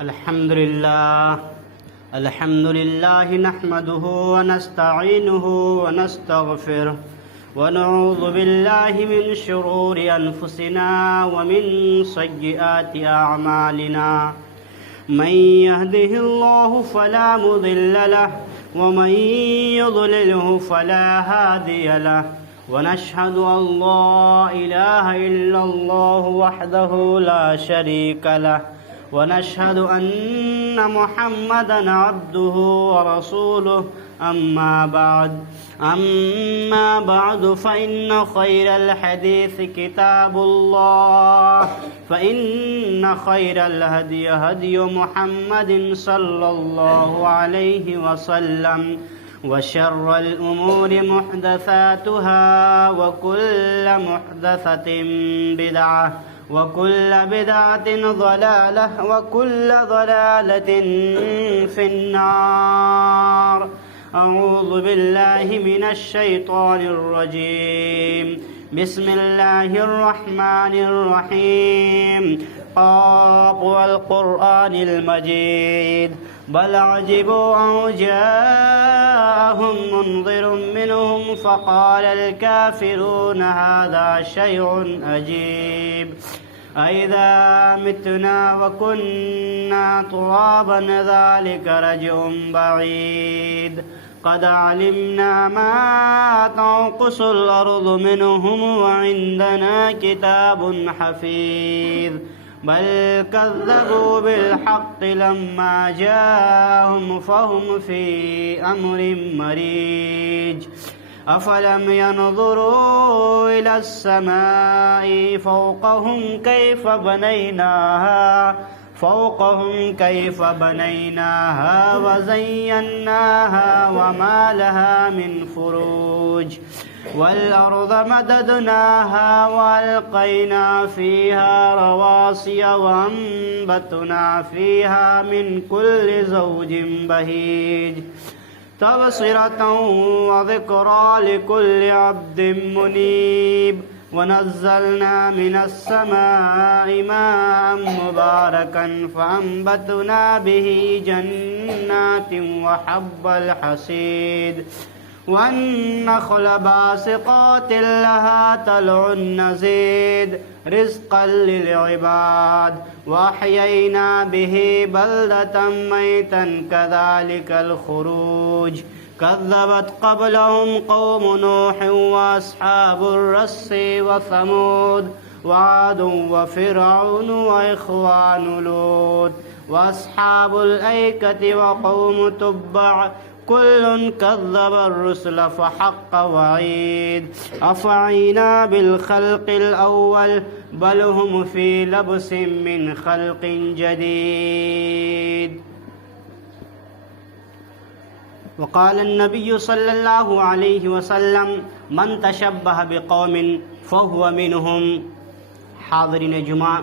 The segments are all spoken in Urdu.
الحمد لله نحمده ونستعينه ونستغفره ونعوذ بالله من شرور أنفسنا ومن سيئات أعمالنا من يهده الله فلا مضل له ومن يضلله فلا هادي له ونشهد أن لا إله إلا الله وحده لا شريك له ونشهد أن محمدًا عبده ورسوله أما بعد فإن خير الحديث كتاب الله فإن خير الهدي هدي محمد صلى الله عليه وسلم وشر الأمور محدثاتها وكل محدثة بدعة وكل بدعة ضلالة وكل ضلالة في النار. أعوذ بالله من الشيطان الرجيم. بسم الله الرحمن الرحيم. قاف والقرآن المجيد بل عجبوا أن جاءهم منذر منهم فقال الكافرون هذا شيء عجيب أإذا متنا وكنا ترابا ذلك رجع بعيد قد علمنا ما تنقص الأرض منهم وعندنا كتاب حفيظ بل كذبوا بالحق لما جاءهم فهم في أمر مريج أفلم ينظروا إلى السماء فوقهم كيف بنيناها وزيناها وما لها من فروج والأرض مددناها وألقينا فيها رواسي وأنبتنا فيها من كل زوج بهيج تبصرة وذكرى لكل عبد منيب ونزلنا من السماء ماء مباركا فأنبتنا به جنات وحب الحصيد والنخل باسقات لها طلع نضيد رزقا للعباد وأحيينا به بلدة ميتا كذلك الخروج كذبت قبلهم قوم نوح وأصحاب الرس وثمود وعاد وفرعون وإخوان لوط وأصحاب الأيكة وقوم تبع كل كذب الرسل فحق وعيد أفعينا بالخلق الأول بل هم في لبس من خلق جديد. وقال النبي صلی اللہ علیہ وسلم من تشبہ بقوم فهو منهم. حاضرین جمعہ،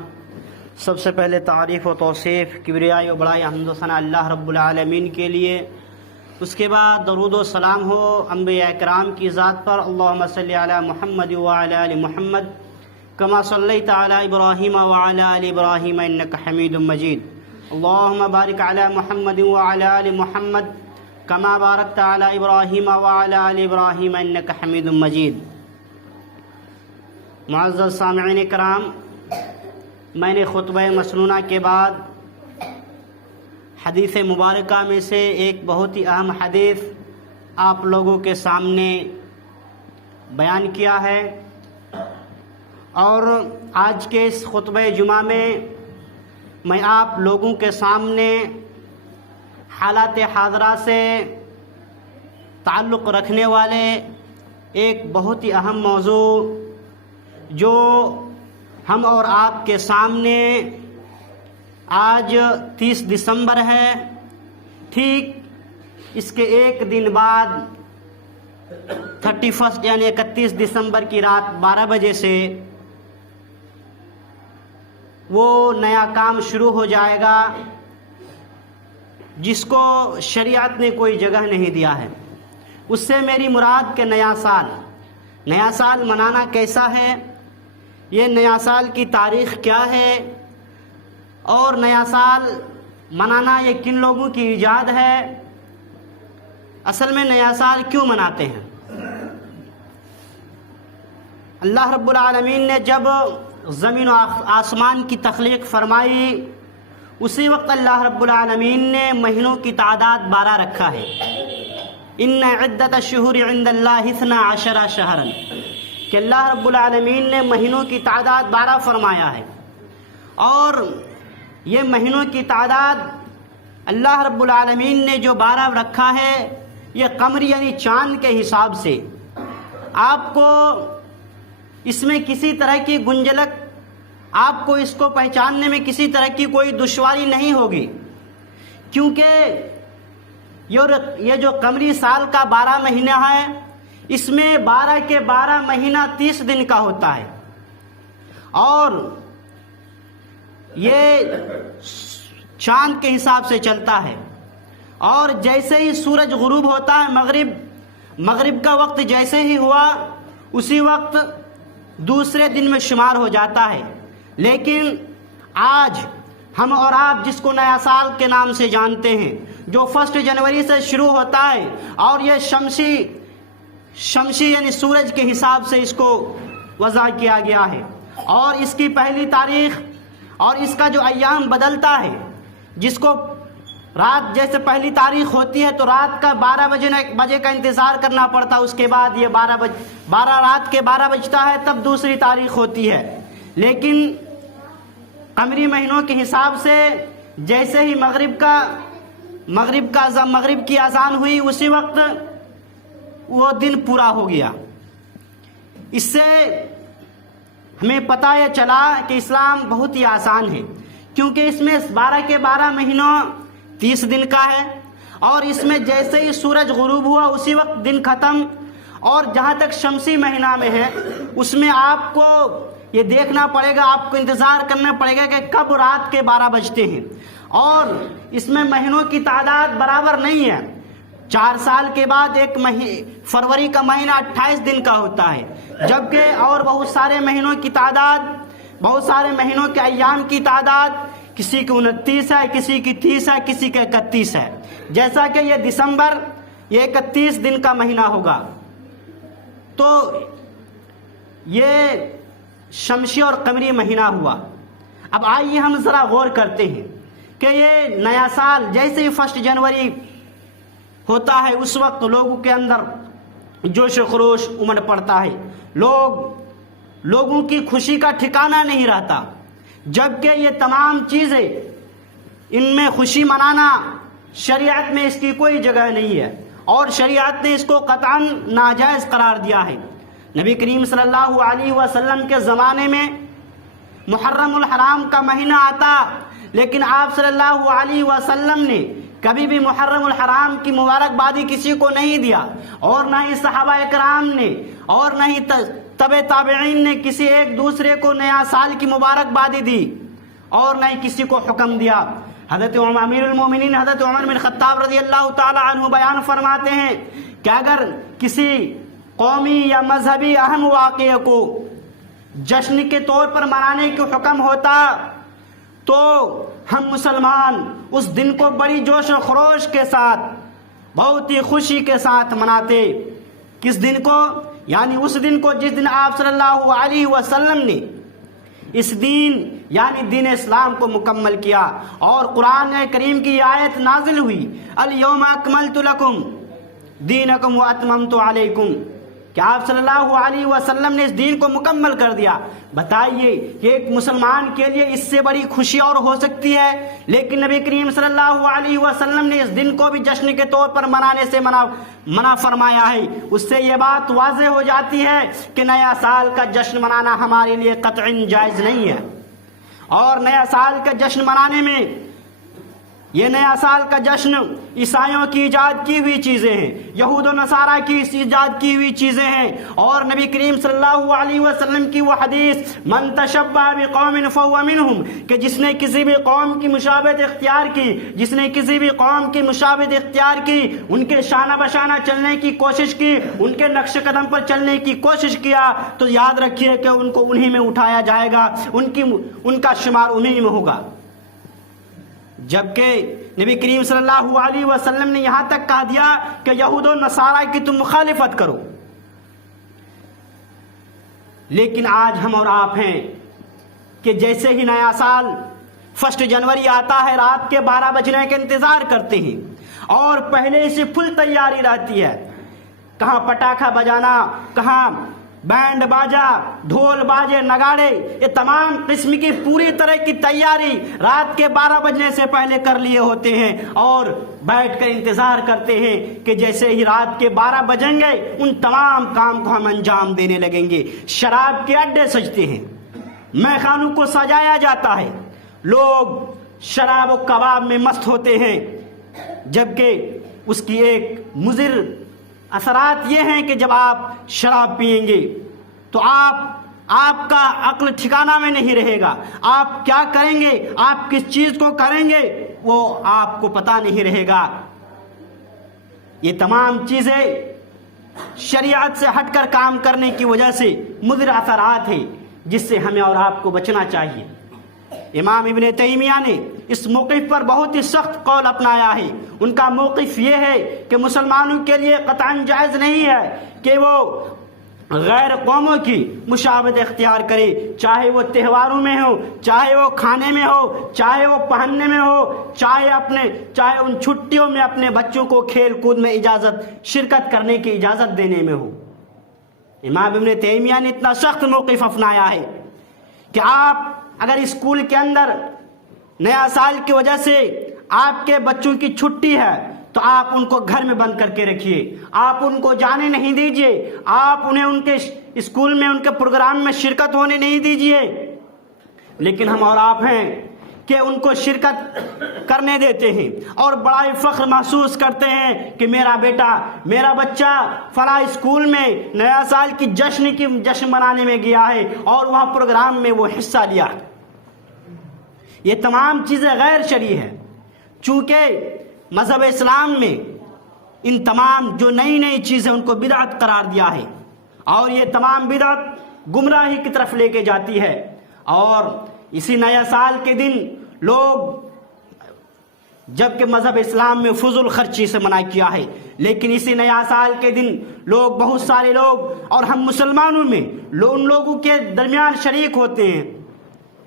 سب سے پہلے تعریف و توصیف، کبریائی و بڑائی، حمد و ثنا اللہ رب العالمین کے لیے. اس کے بعد درود و سلام ہو انبیاء اکرام کی ذات پر. اللہم صلی علی محمد وعلی آل محمد کما صلیت علی ابراہیم وعلی آل ابراہیم انک حمید مجید. اللہم بارک علی محمد وعلی آل محمد کما بارکت علی ابراہیم وعلی آل ابراہیم انک حمید مجید. معزز سامعین کرام، میں نے خطبہ مسنونہ کے بعد حدیث مبارکہ میں سے ایک بہت ہی اہم حدیث آپ لوگوں کے سامنے بیان کیا ہے، اور آج کے اس خطبہ جمعہ میں آپ لوگوں کے سامنے حالات حاضرہ سے تعلق رکھنے والے ایک بہت ہی اہم موضوع جو ہم اور آپ کے سامنے آج 30 دسمبر ہے، ٹھیک اس کے ایک دن بعد 31 یعنی 31 دسمبر کی رات 12 بجے سے وہ نیا کام شروع ہو جائے گا جس کو شریعت نے کوئی جگہ نہیں دیا ہے. اس سے میری مراد کہ نیا سال منانا کیسا ہے، یہ نیا سال کی تاریخ کیا ہے اور نیا سال منانا یہ کن لوگوں کی ایجاد ہے؟ اصل میں نیا سال کیوں مناتے ہیں؟ اللہ رب العالمین نے جب زمین و آسمان کی تخلیق فرمائی اسی وقت اللہ رب العالمین نے مہینوں کی تعداد 12 رکھا ہے۔ ان عدت الشہور عند اللہ 12 شہرا، کہ اللہ رب العالمین نے مہینوں کی تعداد 12 فرمایا ہے، اور یہ مہینوں کی تعداد اللہ رب العالمین نے جو 12 رکھا ہے یہ قمری یعنی چاند کے حساب سے۔ آپ کو اس میں کسی طرح کی گنجلک، آپ کو اس کو پہچاننے میں کسی طرح کی کوئی دشواری نہیں ہوگی، کیونکہ یہ جو قمری سال کا 12 مہینہ ہے اس میں 12 کے 12 مہینہ 30 دن کا ہوتا ہے، اور یہ چاند کے حساب سے چلتا ہے، اور جیسے ہی سورج غروب ہوتا ہے مغرب کا وقت جیسے ہی ہوا اسی وقت دوسرے دن میں شمار ہو جاتا ہے۔ لیکن آج ہم اور آپ جس کو نیا سال کے نام سے جانتے ہیں، جو 1 جنوری سے شروع ہوتا ہے، اور یہ شمسی یعنی سورج کے حساب سے اس کو وضع کیا گیا ہے، اور اس کی پہلی تاریخ اور اس کا جو ایام بدلتا ہے، جس کو رات جیسے پہلی تاریخ ہوتی ہے تو رات کا 12 بجے کا انتظار کرنا پڑتا، اس کے بعد یہ 12 رات کے 12 بجتا ہے تب دوسری تاریخ ہوتی ہے۔ لیکن قمری مہینوں کے حساب سے جیسے ہی مغرب کی اذان ہوئی اسی وقت وہ دن پورا ہو گیا۔ اس سے ہمیں پتہ یہ چلا کہ اسلام بہت ہی آسان ہے، کیونکہ اس میں 12 کے 12 مہینوں 30 دن کا ہے، اور اس میں جیسے ہی سورج غروب ہوا اسی وقت دن ختم۔ اور جہاں تک شمسی مہینہ میں ہے اس میں آپ کو یہ دیکھنا پڑے گا، آپ کو انتظار کرنا پڑے گا کہ کب رات کے 12 بجتے ہیں، اور اس میں مہینوں کی تعداد برابر نہیں ہے۔ 4 سال کے بعد فروری کا مہینہ 28 دن کا ہوتا ہے، جبکہ اور بہت سارے مہینوں کی تعداد، بہت سارے مہینوں کے ایام کی تعداد کسی کی 29 ہے، کسی کی 30 ہے، کسی کے 31 ہے۔ جیسا کہ یہ دسمبر یہ 31 دن کا مہینہ ہوگا۔ تو یہ شمسی اور قمری مہینہ ہوا۔ اب آئیے ہم ذرا غور کرتے ہیں کہ یہ نیا سال جیسے ہی 1 جنوری ہوتا ہے اس وقت لوگوں کے اندر جوش و خروش امڑ پڑتا ہے، لوگوں کی خوشی کا ٹھکانہ نہیں رہتا، جبکہ یہ تمام چیزیں ان میں خوشی منانا شریعت میں اس کی کوئی جگہ نہیں ہے، اور شریعت نے اس کو قطعاً ناجائز قرار دیا ہے۔ نبی کریم صلی اللہ علیہ وسلم کے زمانے میں محرم الحرام کا مہینہ آتا، لیکن آپ صلی اللہ علیہ وسلم نے کبھی بھی محرم الحرام کی مبارکبادی کسی کو نہیں دیا، اور نہ ہی صحابہ اکرام نے اور نہ ہی تابعین نے کسی ایک دوسرے کو نیا سال کی مبارکبادی دی، اور نہ ہی کسی کو حکم دیا۔ حضرت امیر المومنین حضرت عمر بن خطاب رضی اللہ تعالی عنہ بیان فرماتے ہیں کہ اگر کسی قومی یا مذہبی اہم واقعے کو جشن کے طور پر منانے کے حکم ہوتا تو ہم مسلمان اس دن کو بڑی جوش و خروش کے ساتھ، بہت ہی خوشی کے ساتھ مناتے۔ کس دن کو؟ یعنی اس دن کو جس دن آپ صلی اللہ علیہ وسلم نے اس دین یعنی دین اسلام کو مکمل کیا، اور قرآن کریم کی آیت نازل ہوئی، الیوم اکملت لکم دینکم واتممت علیکم، کہ آپ صلی اللہ علیہ وسلم نے اس دین کو مکمل کر دیا۔ بتائیے کہ ایک مسلمان کے لیے اس سے بڑی خوشی اور ہو سکتی ہے؟ لیکن نبی کریم صلی اللہ علیہ وسلم نے اس دن کو بھی جشن کے طور پر منانے سے منع فرمایا ہے۔ اس سے یہ بات واضح ہو جاتی ہے کہ نیا سال کا جشن منانا ہمارے لیے قطعاً جائز نہیں ہے، اور نیا سال کا جشن منانے میں یہ نیا سال کا جشن عیسائیوں کی ایجاد کی ہوئی چیزیں ہیں، یہود و نصارہ کی ایجاد کی ہوئی چیزیں ہیں، اور نبی کریم صلی اللہ علیہ وسلم کی وہ حدیث من تشبہ بقوم فہو منہم، کہ جس نے کسی بھی قوم کی مشابہت اختیار کی، جس نے کسی بھی قوم کی مشابہت اختیار کی، ان کے شانہ بشانہ چلنے کی کوشش کی، ان کے نقش قدم پر چلنے کی کوشش کیا، تو یاد رکھیے کہ ان کو انہی میں اٹھایا جائے گا، ان کا شمار انہی میں ہوگا۔ جبکہ نبی کریم صلی اللہ علیہ وسلم نے یہاں تک کہہ دیا کہ یہود و نصارہ کی تم مخالفت کرو، لیکن آج ہم اور آپ ہیں کہ جیسے ہی نیا سال 1 جنوری آتا ہے، رات کے 12 بجنے کا انتظار کرتے ہیں اور پہلے سے فل تیاری رہتی ہے، کہاں پٹاخہ بجانا، کہاں بینڈ باجا، ڈھول باجے، نگاڑے، یہ تمام قسم کی پوری طرح کی تیاری رات کے 12 بجنے سے پہلے کر لیے ہوتے ہیں، اور بیٹھ کر انتظار کرتے ہیں کہ جیسے ہی رات کے 12 بجیں گے ان تمام کام کو ہم انجام دینے لگیں گے۔ شراب کے اڈے سجتے ہیں، میخانوں کو سجایا جاتا ہے، لوگ شراب و کباب میں مست ہوتے ہیں، جبکہ اس کی ایک مضر اثرات یہ ہیں کہ جب آپ شراب پئیں گے تو آپ کا عقل ٹھکانہ میں نہیں رہے گا، آپ کیا کریں گے، آپ کس چیز کو کریں گے وہ آپ کو پتہ نہیں رہے گا۔ یہ تمام چیزیں شریعت سے ہٹ کر کام کرنے کی وجہ سے مضر اثرات ہیں جس سے ہمیں اور آپ کو بچنا چاہیے۔ امام ابن تیمیہ نے اس موقف پر بہت ہی سخت قول اپنایا ہے۔ ان کا موقف یہ ہے کہ مسلمانوں کے لیے قطعاً جائز نہیں ہے کہ وہ غیر قوموں کی مشابہت اختیار کرے، چاہے وہ تہواروں میں ہو، چاہے وہ کھانے میں ہو، چاہے وہ پہننے میں ہو، چاہے ان چھٹیوں میں اپنے بچوں کو کھیل کود میں شرکت کرنے کی اجازت دینے میں ہو۔ امام ابن تیمیہ نے اتنا سخت موقف اپنایا ہے کہ آپ اگر اسکول کے اندر نیا سال کی وجہ سے آپ کے بچوں کی چھٹی ہے تو آپ ان کو گھر میں بند کر کے رکھیے، آپ ان کو جانے نہیں دیجیے، آپ انہیں ان کے اسکول میں ان کے پروگرام میں شرکت ہونے نہیں دیجیے، لیکن ہم اور آپ ہیں کہ ان کو شرکت کرنے دیتے ہیں اور بڑا ہی فخر محسوس کرتے ہیں کہ میرا بیٹا، میرا بچہ فلاں اسکول میں نیا سال کی جشن منانے میں گیا ہے اور وہاں پروگرام میں وہ حصہ لیا۔ یہ تمام چیزیں غیر شرعی ہیں، چونکہ مذہب اسلام میں ان تمام جو نئی چیزیں ان کو بدعت قرار دیا ہے، اور یہ تمام بدعت گمراہی کی طرف لے کے جاتی ہے۔ اور اسی نیا سال کے دن لوگ، جبکہ مذہب اسلام میں فضول خرچی سے منع کیا ہے، لیکن اسی نیا سال کے دن بہت سارے لوگ اور ہم مسلمانوں میں ان لوگوں کے درمیان شریک ہوتے ہیں،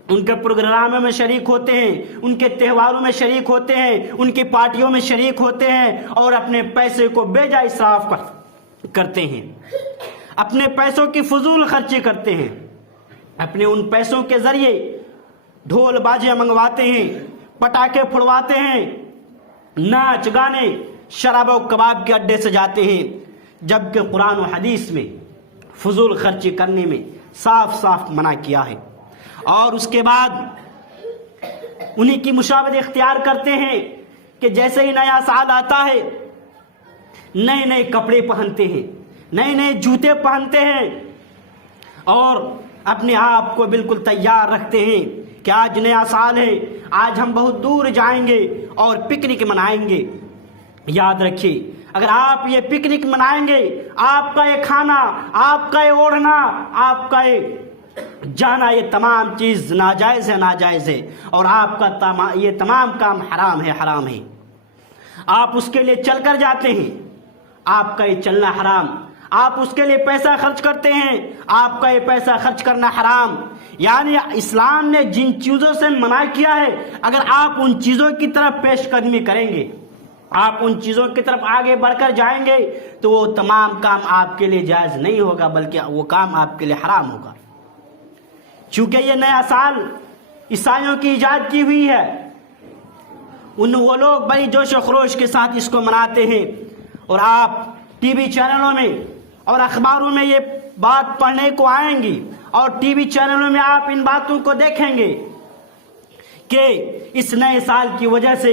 ان کے پروگراموں میں شریک ہوتے ہیں، ان کے تہواروں میں شریک ہوتے ہیں، ان کی پارٹیوں میں شریک ہوتے ہیں، اور اپنے پیسے کو بے جا اسراف کرتے ہیں، اپنے پیسوں کی فضول خرچی کرتے ہیں، اپنے ان پیسوں کے ذریعے ڈھول باجے منگواتے ہیں، پٹاخے پھڑواتے ہیں، ناچ گانے، شراب و کباب کے اڈے سے جاتے ہیں، جبکہ قرآن و حدیث میں فضول خرچی کرنے میں صاف صاف منع کیا ہے۔ اور اس کے بعد انہی کی مشابہت اختیار کرتے ہیں کہ جیسے ہی نیا سال آتا ہے نئے کپڑے پہنتے ہیں، نئے جوتے پہنتے ہیں، اور اپنے آپ کو بالکل تیار رکھتے ہیں کہ آج نیا سال ہے، آج ہم بہت دور جائیں گے اور پکنک منائیں گے۔ یاد رکھیے، اگر آپ یہ پکنک منائیں گے، آپ کا یہ کھانا، آپ کا یہ اوڑھنا، آپ کا یہ جانا، یہ تمام چیز ناجائز ہے، اور آپ کا یہ تمام کام حرام ہے۔ آپ اس کے لیے چل کر جاتے ہیں، آپ کا یہ چلنا حرام، آپ اس کے لیے پیسہ خرچ کرتے ہیں، آپ کا یہ پیسہ خرچ کرنا حرام۔ یعنی اسلام نے جن چیزوں سے منع کیا ہے، اگر آپ ان چیزوں کی طرف پیش قدمی کریں گے، آپ ان چیزوں کی طرف آگے بڑھ کر جائیں گے، تو وہ تمام کام آپ کے لیے جائز نہیں ہوگا، بلکہ وہ کام آپ کے لیے حرام ہوگا۔ چونکہ یہ نیا سال عیسائیوں کی ایجاد کی ہوئی ہے، وہ لوگ بڑی جوش و خروش کے ساتھ اس کو مناتے ہیں، اور آپ ٹی وی چینلوں میں اور اخباروں میں یہ بات پڑھنے کو آئیں گی، اور ٹی وی چینلوں میں آپ ان باتوں کو دیکھیں گے کہ اس نئے سال کی وجہ سے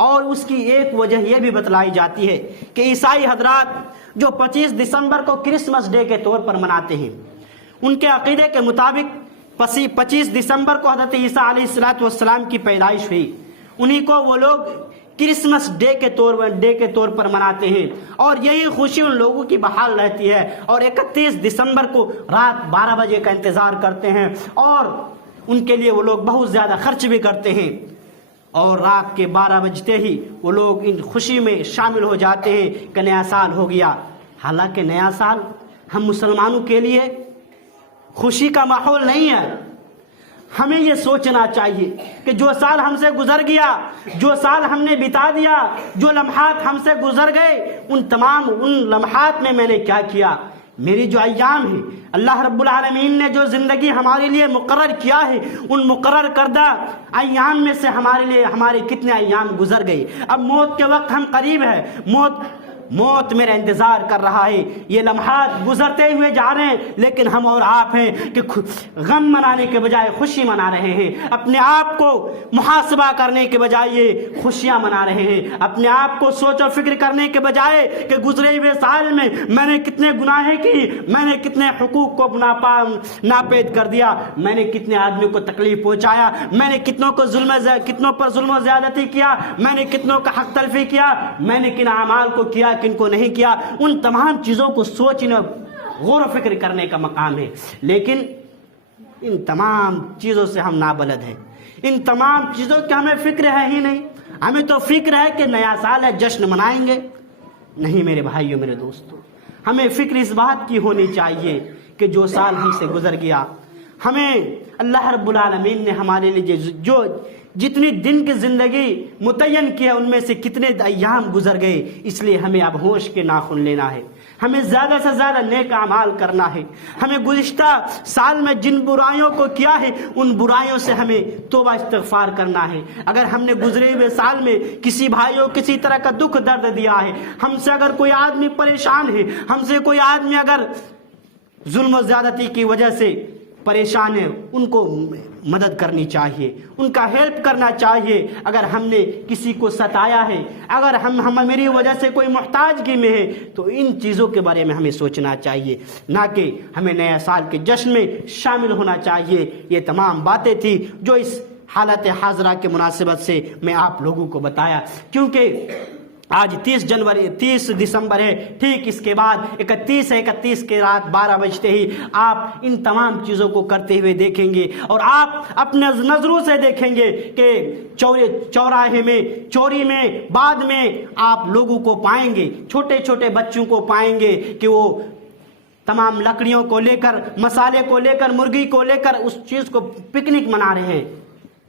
اور اس کی ایک وجہ یہ بھی بتلائی جاتی ہے کہ عیسائی حضرات جو 25 دسمبر کو کرسمس ڈے کے طور پر مناتے ہیں، ان کے عقیدے کے مطابق 25 دسمبر کو حضرت عیسیٰ علیہ السلام کی پیدائش ہوئی، انہی کو وہ لوگ کرسمس ڈے کے طور پر مناتے ہیں، اور یہی خوشی ان لوگوں کی بحال رہتی ہے، اور 31 دسمبر کو رات 12 بجے کا انتظار کرتے ہیں، اور ان کے لیے وہ لوگ بہت زیادہ خرچ بھی کرتے ہیں، اور رات کے 12 بجتے ہی وہ لوگ ان خوشی میں شامل ہو جاتے ہیں کہ نیا سال ہو گیا۔ حالانکہ نیا سال ہم مسلمانوں کے لیے خوشی کا ماحول نہیں ہے۔ ہمیں یہ سوچنا چاہیے کہ جو سال ہم سے گزر گیا، جو سال ہم نے بتا دیا، جو لمحات ہم سے گزر گئے، ان لمحات میں نے کیا کیا؟ میری جو ایام ہیں، اللہ رب العالمین نے جو زندگی ہمارے لیے مقرر کیا ہے، ان مقرر کردہ ایام میں سے ہمارے کتنے ایام گزر گئے۔ اب موت کے وقت ہم قریب ہے، موت میرا انتظار کر رہا ہے، یہ لمحات گزرتے ہوئے جا رہے ہیں، لیکن ہم اور آپ ہیں کہ غم منانے کے بجائے خوشی منا رہے ہیں، اپنے آپ کو محاسبہ کرنے کے بجائے خوشیاں منا رہے ہیں، اپنے آپ کو سوچ و فکر کرنے کے بجائے کہ گزرے ہوئے سال میں نے کتنے گناہیں کی، میں نے کتنے حقوق کو ناپید کر دیا، میں نے کتنے آدمیوں کو تکلیف پہنچایا، میں نے کتنوں پر ظلم و زیادتی کیا، میں نے کتنوں کا حق تلفی کیا، میں نے کن اعمال کو کیا، کن کو نہیں کیا، ان تمام چیزوں کو سوچنے غور و فکر کرنے کا مقام ہے۔ لیکن ان تمام چیزوں سے ہم نابلد ہیں، ان تمام چیزوں کی ہمیں فکر ہے ہی نہیں۔ ہمیں تو فکر ہے کہ نیا سال ہے، جشن منائیں گے۔ نہیں میرے بھائیوں، میرے دوستوں، ہمیں فکر اس بات کی ہونی چاہیے کہ جو سال ہم سے گزر گیا، ہمیں اللہ رب العالمین نے ہمارے لیے جو جتنی دن کی زندگی متعین کی ہے، ان میں سے کتنے ایام گزر گئے، اس لیے ہمیں اب ہوش کے ناخن لینا ہے، ہمیں زیادہ سے زیادہ نیک اعمال کرنا ہے، ہمیں گزشتہ سال میں جن برائیوں کو کیا ہے ان برائیوں سے ہمیں توبہ استغفار کرنا ہے۔ اگر ہم نے گزرے ہوئے سال میں کسی بھائیوں کسی طرح کا دکھ درد دیا ہے، ہم سے اگر کوئی آدمی پریشان ہے، ہم سے کوئی آدمی اگر ظلم و زیادتی کی وجہ سے پریشان ہے، ان کو مدد کرنی چاہیے، ان کا ہیلپ کرنا چاہیے۔ اگر ہم نے کسی کو ستایا ہے، اگر ہم میری وجہ سے کوئی محتاجگی میں ہے، تو ان چیزوں کے بارے میں ہمیں سوچنا چاہیے، نہ کہ ہمیں نیا سال کے جشن میں شامل ہونا چاہیے۔ یہ تمام باتیں تھی جو اس حالت حاضرہ کے مناسبت سے میں آپ لوگوں کو بتایا، کیونکہ آج 30 دسمبر ہے، ٹھیک اس کے بعد 31 کے رات 12 بجتے ہی آپ ان تمام چیزوں کو کرتے ہوئے دیکھیں گے، اور آپ اپنے نظروں سے دیکھیں گے کہ چوراہے میں، چوری میں، بعد میں آپ لوگوں کو پائیں گے، چھوٹے چھوٹے بچوں کو پائیں گے کہ وہ تمام لکڑیوں کو لے کر، مسالے کو لے کر، مرغی کو لے کر اس چیز کو پکنک منا رہے ہیں۔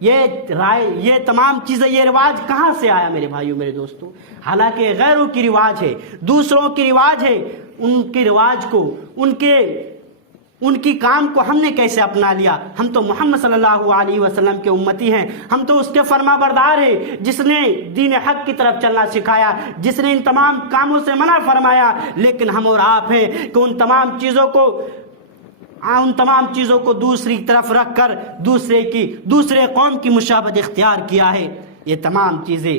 یہ تمام چیزیں، یہ رواج کہاں سے آیا میرے بھائیوں، میرے دوستوں؟ حالانکہ غیروں کی رواج ہے، دوسروں کی رواج ہے، ان کے رواج کو، ان کی کام کو ہم نے کیسے اپنا لیا؟ ہم تو محمد صلی اللہ علیہ وسلم کے امتی ہیں، ہم تو اس کے فرما بردار ہیں جس نے دین حق کی طرف چلنا سکھایا، جس نے ان تمام کاموں سے منع فرمایا۔ لیکن ہم اور آپ ہیں کہ ان تمام چیزوں کو دوسری طرف رکھ کر دوسرے قوم کی مشابہت اختیار کیا ہے۔ یہ تمام چیزیں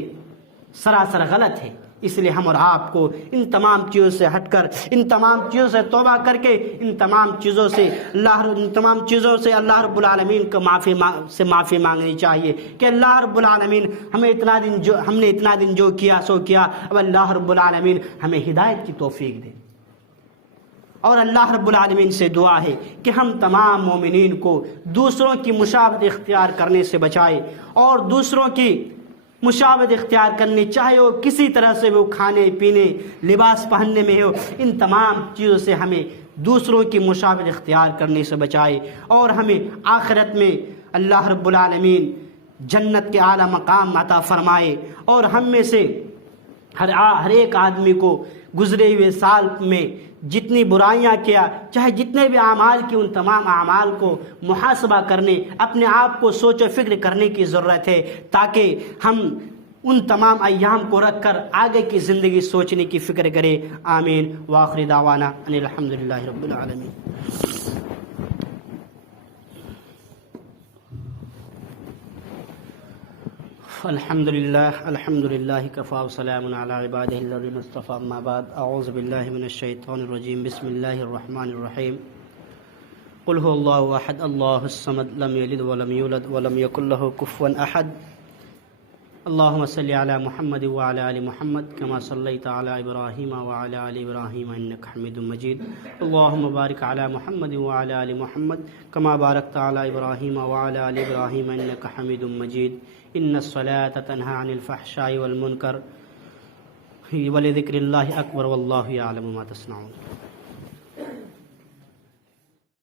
سراسر غلط ہیں، اس لیے ہم اور آپ کو ان تمام چیزوں سے ہٹ کر، ان تمام چیزوں سے توبہ کر کے، ان تمام چیزوں سے اللہ رب العالمین کو معافی مانگنی چاہیے کہ اللہ رب العالمین ہم نے اتنا دن جو کیا سو کیا، اب اللہ رب العالمین ہمیں ہدایت کی توفیق دے۔ اور اللہ رب العالمین سے دعا ہے کہ ہم تمام مومنین کو دوسروں کی مشابہت اختیار کرنے سے بچائے، اور دوسروں کی مشابہت اختیار کرنی چاہے وہ کسی طرح سے وہ کھانے پینے، لباس پہننے میں ہو، ان تمام چیزوں سے ہمیں دوسروں کی مشابہت اختیار کرنے سے بچائے، اور ہمیں آخرت میں اللہ رب العالمین جنت کے اعلیٰ مقام عطا فرمائے، اور ہم میں سے ہر ایک آدمی کو گزرے ہوئے سال میں جتنی برائیاں کیا، چاہے جتنے بھی اعمال کی، ان تمام اعمال کو محاسبہ کرنے، اپنے آپ کو سوچ و فکر کرنے کی ضرورت ہے، تاکہ ہم ان تمام ایام کو رکھ کر آگے کی زندگی سوچنے کی فکر کریں۔ آمین وآخر دعوانا ان الحمدللہ رب العالمین۔ الحمد لله كفى وسلام على عباده الذين اصطفى اما بعد اعوذ بالله من الشيطان الرجيم بسم الله الرحمن الرحيم قل هو الله احد الله الصمد لم يلد ولم يولد ولم يكن له كفوا احد اللهم صل على محمد وعلى ال محمد كما صليت على ابراهيم وعلى ال ابراهيم انك حميد مجيد اللهم بارك على محمد وعلى ال محمد كما باركت على ابراهيم وعلى ال ابراهيم انك حميد مجيد ان الصلاة تنهى عن الفحشاء والمنكر ولذكر الله اكبر والله يعلم ما تصنعون.